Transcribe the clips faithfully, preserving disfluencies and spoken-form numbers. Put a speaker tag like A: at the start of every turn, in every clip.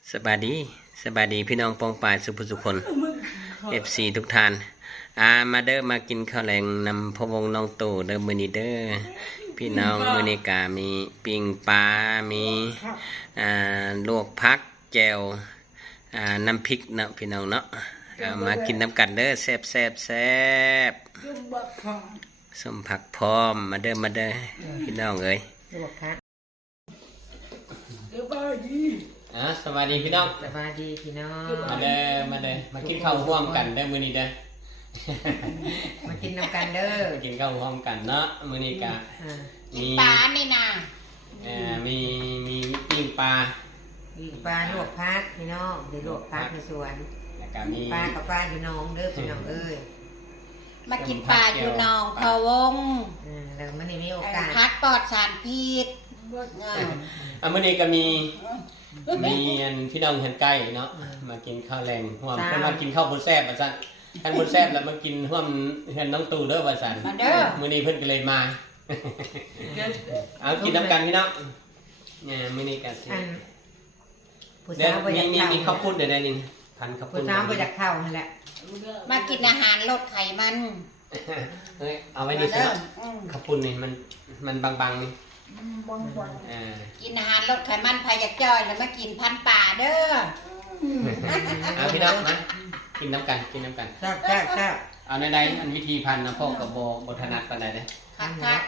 A: สบายดีสบายดีพี่น้องปองปายสุภสุคน เอฟ ซี ทุกท่านอามาเด้อมากินข้าวแรงนำพะวงน้องตู่เด้อมื้อนี้เด้อพี่น้องมื้อนี้กามีปิ้งปลามีอ่าลวกผักแจ่วอ่าน้ำพริกเนาะพี่น้องเนาะเอามากินน้ำกันเด้อแซ่บแซ่บแซ่บส้มผักพร้อมมาเด้อมาเด้อพี่น้องเอ้ยอ่ะสวัสดีพี่น้อง
B: สวัสดีพี่น้อง
A: มาเด้อมาเด้อมากินข้าวร่วมกันเด้อมื้อนี้เด้อ
B: มากินน้ำกันเด้อ
A: มากินข้าวร่วมกันเนาะมื้อนี้กะ
C: มีปลาในนา
A: เอ่อมีมีปิ้งปลา
B: ปิ้งปลาลวกผักพี่น้องเดี๋ยวลวกผักในสวน
A: แล้วก็มี
B: ปลากับปลาอยู่น้องเด้อพี่น้องเอ้ย
C: มากินปลาอยู่น้องพะวง
B: อ่าแล้วมื้อนี้มีโอกาส
C: พักปลอดสารพิษ
A: อ่ะมื้อนี้ก็มีมีอันพี่น้องเห็นใกล้เนาะมากินข้าวแรงร่วมเพิ่นมากินข้าวบุญแซ่บว่าซั่นท่านบุญแซ่บแล้วมากินร่วมเฮือนน้องตู่เด้อว่าซั่นมื้อนี้เพิ่นก็เลยมาเอากินน้ำกันพี่น้องเนี่ยมื้อนี้ก็สิ
B: ผู้
A: สา
B: วบ่อยากเข้า
A: มีข้าวปุ้นได้นึงพันข้าวปุ้น
B: ผู้สาวบ่อยากเข้านั่นแหละ
C: มากินอาหารลดไขมัน
A: เฮ้ยเอาไว้นี่สิข้าวปุ้นนี่มันมันบางๆนี่
C: กินอาหารลดไขมันพายักย่อยแล้วมากินพันป่าเด้อ
A: เอาพี่น้องนะกินน้ำกันกินน้ำกัน
B: แซ่บแซ่บแซ่บ
A: เอาในใดอันวิธีพันนะพ่อกับโบบถนัดปานใดเด้
C: คักคัก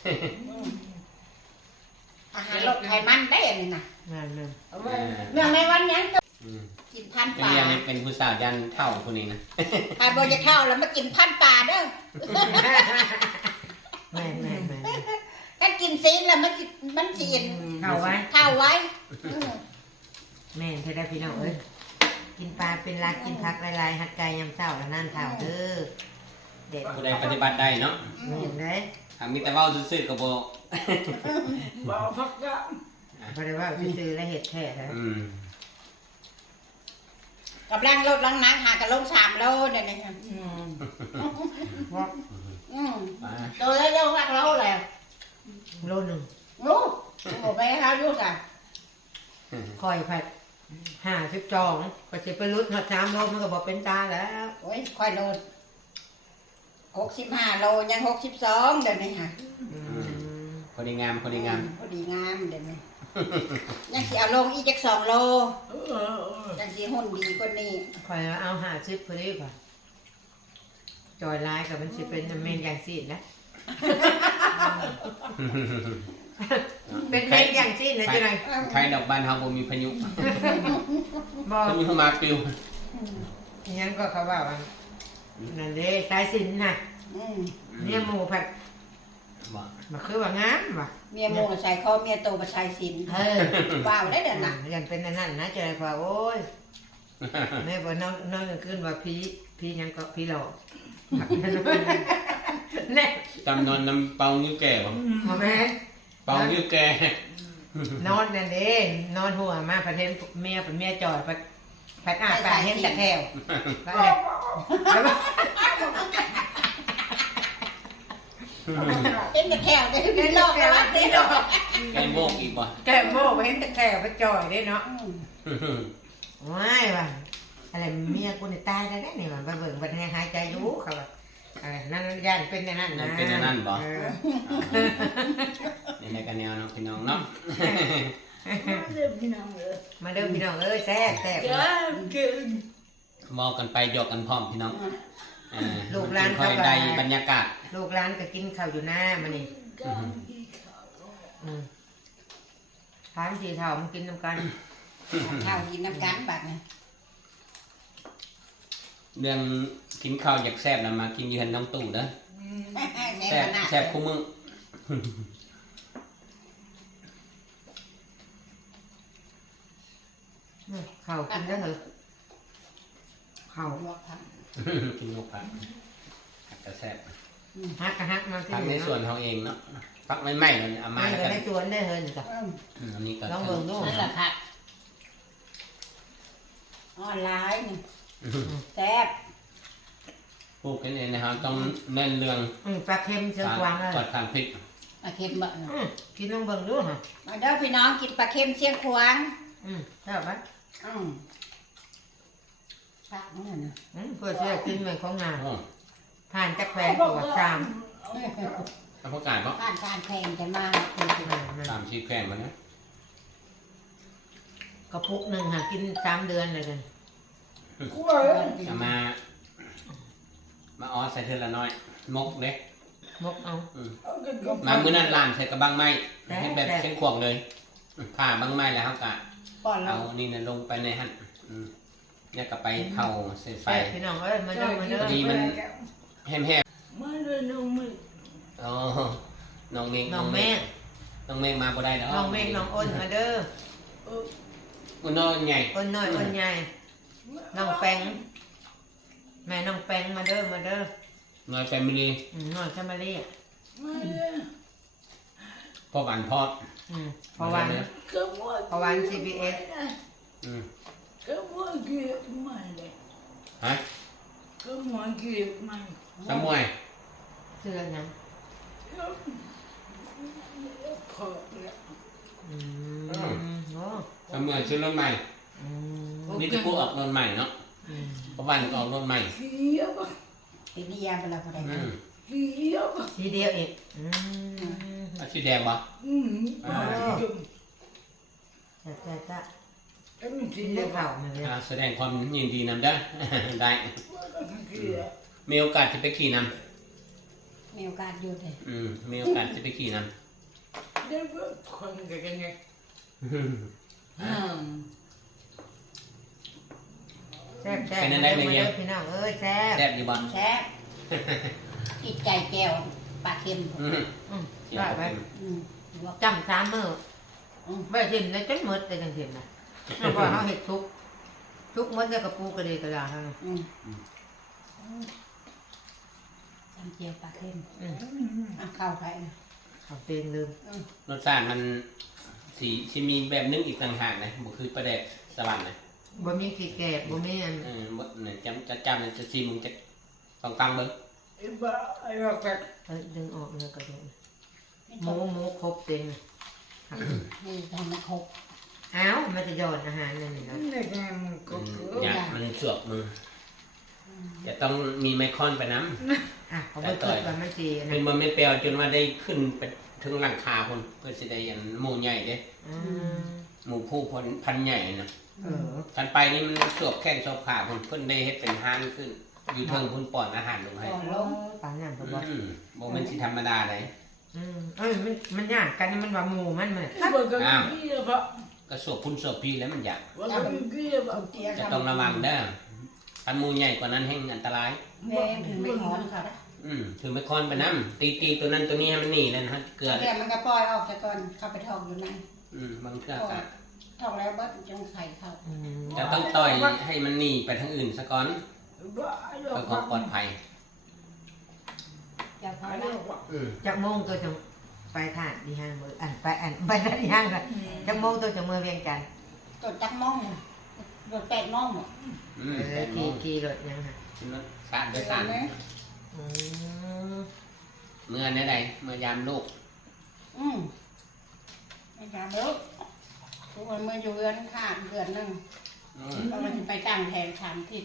C: อาหารลดไขมันได้อันนี้นะ
B: นั่นนึง
C: เรื่องในวันนี้ก็กินพันป่า
A: เนี่ยเป็นผู้สาวยันเท่าคนนี้นะ
C: ใครบอกจะเข้าแล้วมากินพันป่าเด้อ
B: แม่แม่แม่
C: ถ้ากินซีนแล้วมันมันจีน
B: เข้าไว้
C: เข้าไว้
B: แม่เธอได้พี่น้องเอ้ยกินปลาเป็นรักกินผักลายๆหัดไก่ยำเศร้าแล้วนั่นเท่าเด้อเด็ด
A: ผู้ใดปฏิบัติได้เนาะ
B: เห็นได้
A: ทำมีแต่ว่าซื่อๆกับโบ
C: บ่พักก็
B: บ่ได้ว่าซื่อๆและเห็ดแท้นะ
C: กับร่างลดร่างนักหากับลงสามโลเนี่ยนะอืมตัวเล็กๆรักโลแล้ว
B: โลหนึ่ง
C: โลโอ้ไปหาลูกอ่ะ
B: คอยผัดห้าสิบจองก็จะไปรุดหัดสามโลมันก็บอกเป็นตาแล้ว
C: โอ้ยค่อยโลหกสิบห้าโลยังหกสิบสองเดี๋ยวนี้ค่ะ
A: พอดีงามพอดีงาม
C: พอดีงามเดี๋ยวนี้ยังสิเอาลงอีกจักสองโลยังสิหุ่นดีกว่านี้
B: คอยเอาห้าสิบพอดีกว่าจอยลายกับมันสิเป็นเมนอย่างซีดนะเป็นเมนอย่างซีดนะจ๊ะนาย
A: ใครดอกบานเฮาบ่มีพายุพายุมาปิว
B: ยังก็เขาว่านั่นเด้สายสินน่ะเนี่ยหมูผัดมาคือว่างามว่ะ
C: เมียหมูใส่คอเมียโตมาใส่สินเออว้าวได้เด้อนะ
B: ยังเป็นนั่นนะเจอว่าโอ้ยแม่บอกน้องน้องขึ้นว่าพี่พี่ยังก็พี่หลอก
A: เนี่ยจำนอนน้ำเปานิ้วแก่บ่
B: แม่
A: เปานิ้วแก่
B: นอนนั่นเองนอนหัวมาประเทศเมียเป็นเมียจอดไปไปอาบปากเห็นแต่แถว
C: เห็นแต่แถวได้เห็นดอกแต่ว่าเห็นดอก
A: แกโมกอีกบ่
B: แกโมกไปเห็นแต่แถวไปจอดได้เนาะไม่ว่ะอะไรเมียกูเนี่ยตายได้แน่เนี่ยมันไปเบิ่งมันให้หายใจรู้เขาแบบอะไรนั่นยันเป็นในนั่นนะ
A: เป็นในนั่นบ่นี่ในกันแนวเนาะพี่น้องเนาะ
C: มาเริ่มพี่น้องเลย
B: มาเริ่มพี่น้องเอ้ยแซ่บแซ่บ
A: มองกันไปโยกกันพร้อมพี่น้อง
B: ลูกหลาน
A: เขาได้บรรยากาศ
B: ลูกหลานก็กินข้าวอยู่หน้ามันนี่ทานสีเท่ามันกินน้ำกัน
C: ข้าวกินน้ำกันแบบนี้
A: เรื่องกินข้าวอยากแซ่บนะมากินยืนน้องตู่เด้อแซ่บแซ่บคู่มือ
B: ข้าวกินได้เหรอข้าว
A: กินนกผักหักกระแซ่บ
B: ฮักกระฮักมา
A: พักในส่วนเขาเองเนาะพักไม่ไหม้เลยเอามา
B: กันในสวนได้เลยจ้ะ
A: อันนี้ก็
B: ต้องเบิ่งดู
C: นั่นแหละผักออนไลน์นี่แซ่บ
A: ปลูกกันเองนะครับต้องเน้นเรื่อง
B: ปลาเค็มเชียงกวางเลย
A: ปลาทางพริก
C: ปลาเค็มแบบ
B: กินต้องเบิ่งดูฮะ
C: มาเด้อพี่น้องกินปลาเค็มเชียงขวาง
B: อืมใช่ไหม
C: อืมปักเหมือนนะ
B: อืมเพื่อเชื่อกินเหมือนของงาน
A: อ๋อ
B: ทานจักแพงกว่าสาม
A: เอาพวกกาดปะ
C: การการแพงกันมากคือ
B: นั่นนั่น
A: ตามชีแข่งมันนะ
B: กระปุกหนึ่งหากินสามเดือนเลยกัน
A: เอามา มาออสใส่เธอละน้อย มกเล็ก
B: มกเอา
A: มามื้อนั้นล้านใส่กระบังไม้ให้แบบเส้นขวงเลยผ่าบังไม้แล้วเขากะ
C: ก่อนเรา
A: เอานี่นะลงไปในหั่นอืมเนี่ยก็ไปเผาใส่ไฟ
B: แซ่บพี่น้องเอ้ยมาเด้อมาเด้
A: พ
B: อ
A: อดีมันแห้ม
D: มาเลยน้องมึง
A: ๆอ๋อน้องเมฆ
B: น้องเมฆ
A: น้องเมฆมาบ่ได้ดอก
B: น้องเมฆน้องอ้นมาเด้อ
A: อุ่นน้อยใหญ่
B: อ้นน้อยอ้นใหญ่น้องแปงแม่น้องแปงมาเด้อมาเด้อ
A: น้อยแฟมิลี่
B: อืมน้อยแฟมิลี่
D: มาเลย
A: พ่อหวานพ่อ
B: อืมพอวัน
D: ก็ว่า
B: พอวัน ซี บี เอส
A: อืม
D: ก็ว่าเก็บมาเลย
A: ฮะ
D: ก็ว่าเก็บมา
A: สมวย
B: เสื้อหยัง
D: พอแล้ว
B: อืมโอ้
A: สมวยซื้อรถใหม่
B: อืม
A: นี่จะพูดออกรถใหม่เนาะ
B: อืม
A: เพราะวันก็ออกรถใหม่
D: เกียบ
C: ปีนี้ยาเป็นเราพอได้
A: อืม
D: เกียบ
B: สีเดียวอีกอืม
A: เอาสีแดงบ่
D: อืมมาจุ่ม
B: แต่แต่แต่
D: ก็ไม่
B: กิ
D: กิ
B: น
D: น
B: เลื
D: เล
B: อย ดเผามาเลย
A: อ่าแสดงความยินดีนำเด้อ ได้
D: เกียบ
A: มีโอกาสจะไปขี่น
C: มีโอกาสอยู่เลย
A: ำอืมมีโอกาสจะไปขี่น
D: เดี๋ยวคนกันไง
A: ำ
C: อืม
B: แซ่บแซ่บมาเด้อมาเด้อพี่น้องเอ้ยแซ่บ
A: แซ่บอยู่บ่
C: แซ่บจิตใจแก้วปลาเค็ม
A: อืม
B: อืม
A: เจียว
B: ได้
A: ก็
B: ไหม
A: เป็น
C: อืมลวก
B: จำสามมือ
C: อืม
B: ไม่ทิมเลยจนหมดเลยจังทิมนะเพราะว่าเขาเห็ดทุกทุกหมดเลยกระปูกระเดยกระดาษทั้งนั้น
C: อืมทำเจียวปลาเค็ม
B: อืม
C: อ่ะเข้าไปนะ
B: เขาเป็นลืม
C: อืม
A: รสชาติมันสีชิมีแบบนึงอีกต่างหากนะบ่คือปลาแดกสวรรค์นะ
B: บ่มีขี้แกบบ่มีอัน
A: เออบ่เนี่ยจำจะจำเนี่ยจะซีมึงจะฟังฟังเบิ่ง
D: ไอ้บ้าไอ้บ้ากัน
B: เอ้ยดึงออกเลยกระเดย
C: ไม่
B: ห
C: ต้
B: มู
C: อง
B: หมูครบเต็ม
C: นี่ทำมันครบ
B: อ้าวมันจะหยอดอาหารนั่นนี่เนาะ
D: นี่แกมันก็
A: อืม
D: คือ
A: อยากมันสวบมือจะต้องมีไมคอนไปน้ำ
B: อ่ะเขาไม่คิดว่ามันสีนะ
A: เป็นมันไม่เปลวจนว่าได้ขึ้นไปถึงหลังคาคนเพื่อสิได้ยันหมูใหญ่เด้
B: อืม
A: หมูผู้พนพันใหญ่นะ
B: เออ
A: กันไปนี่มันสวบแข้งสวบขาคนเพิ่นได้เฮ็ดเป็นห้านขึ้น อยู่เทิงพุ่นป้อนอาหารลงให้
C: ก่อนลง
B: ปานนั่นก็บ่
A: อืมบ่แม่นสิธรรมดาเลย
B: อืมเอ้ยมันมันยากกันมันว่าหมูมันเหมือน
D: ไอ้บ้ากันเกียบ
A: ก็สวบพุ่นสวบพี่แล้วมันอยาก
D: ว่ากันเกียบ
C: เอาเจียว
A: จะ
C: ทำ
A: ต้องระวังเด้อพันหมูใหญ่กว่านั้นแห่งอันตราย
C: แม่ถึงไม่ถอนค่ะ
A: อืมถือไมคอนไปน้ำตีตีตัวนั้นตัวนี้ให้มันหนีเลยนะฮะเกลือ
C: แกมันก็ปล่อยออกจากก่อนเข้าไปทองอยู่ใน
A: อืมบางเทื่อก็
C: ทองแล้วเบิดจงใส่เข้า
B: อืม
A: จะต้องต่อยให้มันหนีไปทางอื่นซะก่อน
D: บ้าไอ้
A: เพื่อค
D: บ้าว
A: ามปลอดภัย
C: จะพอ
D: ไอ้
C: แล้ว
D: บ้า
A: อืม
B: จากโมงตัวจะไปถ่านดีห้างมืออันไปอันไปนั่นดีห้างกันจากโมงตัวจะมือเวียงกัน
C: ตดจักมองตดแปดมองหมด
A: อืม
B: เออ
A: แต่โม
B: ขี่
A: ง
B: ขี่รถยังฮะ
A: ขึ้นรถสานไปสาน
B: อืม
A: เมื่อไหนใดเมื่อยามลูก
C: อืมไม่ถามแล้วทุกคนเมื่ออยู่เดือนขาดเดือนหนึ่ง
A: อืม
C: เราจะไปตั้งแทนสามทิศ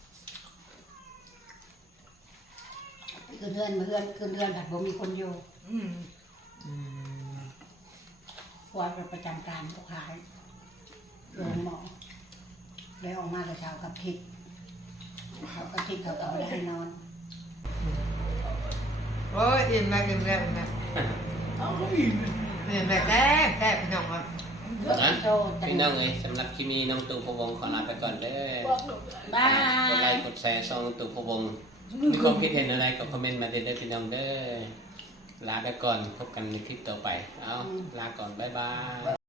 C: คืนเดือนมาเดือนคืนเดือนแบบผมมีคนอยู่
D: อืม
B: อืม
C: ครัวเป็นประจำการก็ขายโรงหมอเลยออกมาแต่เช้ากับทิศเขากับทิศเขาก็เอาได้ให้นอน
B: โอ้ยอิ่มแล้วอิ่มแล้วอิ่มแล้ว
D: เอาอีก
B: อิ่มแล้วแซ่บแซ่บพี่น้องว่า
A: นะ
C: โตจัง
A: พี่น้องเอ้ยสำหรับคลิปนี้น้องตู่พะวงขอลาไปก่อนเด้อ
C: บ้าก
A: ดไล
C: ย
A: ค์กดแชร์ช่องตู่พะวงมีความคิดเห็นอะไรก็คอมเมนต์มาเด้อพี่น้องเด้อลาไปก่อนพบกันในคลิปต่อไปเอาลาก่อนบ๊ายบาย